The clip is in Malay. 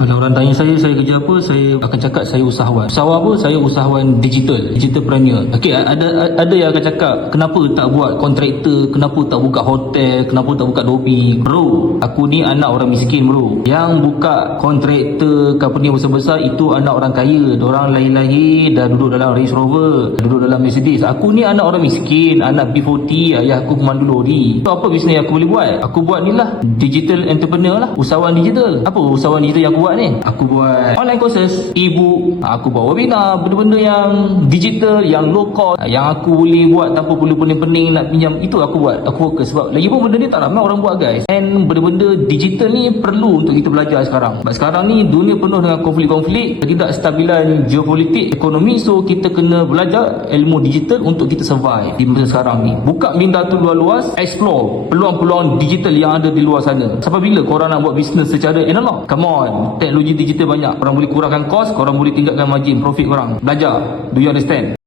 Kalau orang tanya saya kerja apa, saya akan cakap saya usahawan. Usahawan apa? Saya usahawan digitalpreneur. Okey, ada yang akan cakap, kenapa tak buat kontraktor, kenapa tak buka hotel, kenapa tak buka lobi? Bro, aku ni anak orang miskin bro. Yang buka kontraktor company besar-besar itu anak orang kaya. Diorang lahir-lahir dah duduk dalam Range Rover, duduk dalam Mercedes. Aku ni anak orang miskin, anak B40, ayah aku pemandu lori. So, apa bisnes yang aku boleh buat? Aku buat ni lah, digital entrepreneur lah, usahawan digital. Apa usahawan digital yang aku buat ni? Aku buat online courses, e-book, aku buat webinar, benda-benda yang digital, yang low cost, yang aku boleh buat tanpa perlu pening-pening nak pinjam. Itu aku buat, aku fokus. Sebab lagi pun benda ni tak ramai orang buat guys. And benda-benda digital ni perlu untuk kita belajar sekarang. Sebab sekarang ni dunia penuh dengan konflik-konflik, ketidakstabilan geopolitik, ekonomi. So kita kena belajar ilmu digital untuk kita survive di masa sekarang ni. Buka minda tu luas-luas, explore peluang-peluang digital yang ada di luar sana. Sampai bila korang nak buat bisnes secara analog? Come on, teknologi digital banyak. Korang boleh kurangkan kos, korang boleh tingkatkan margin profit korang. Belajar. Do you understand?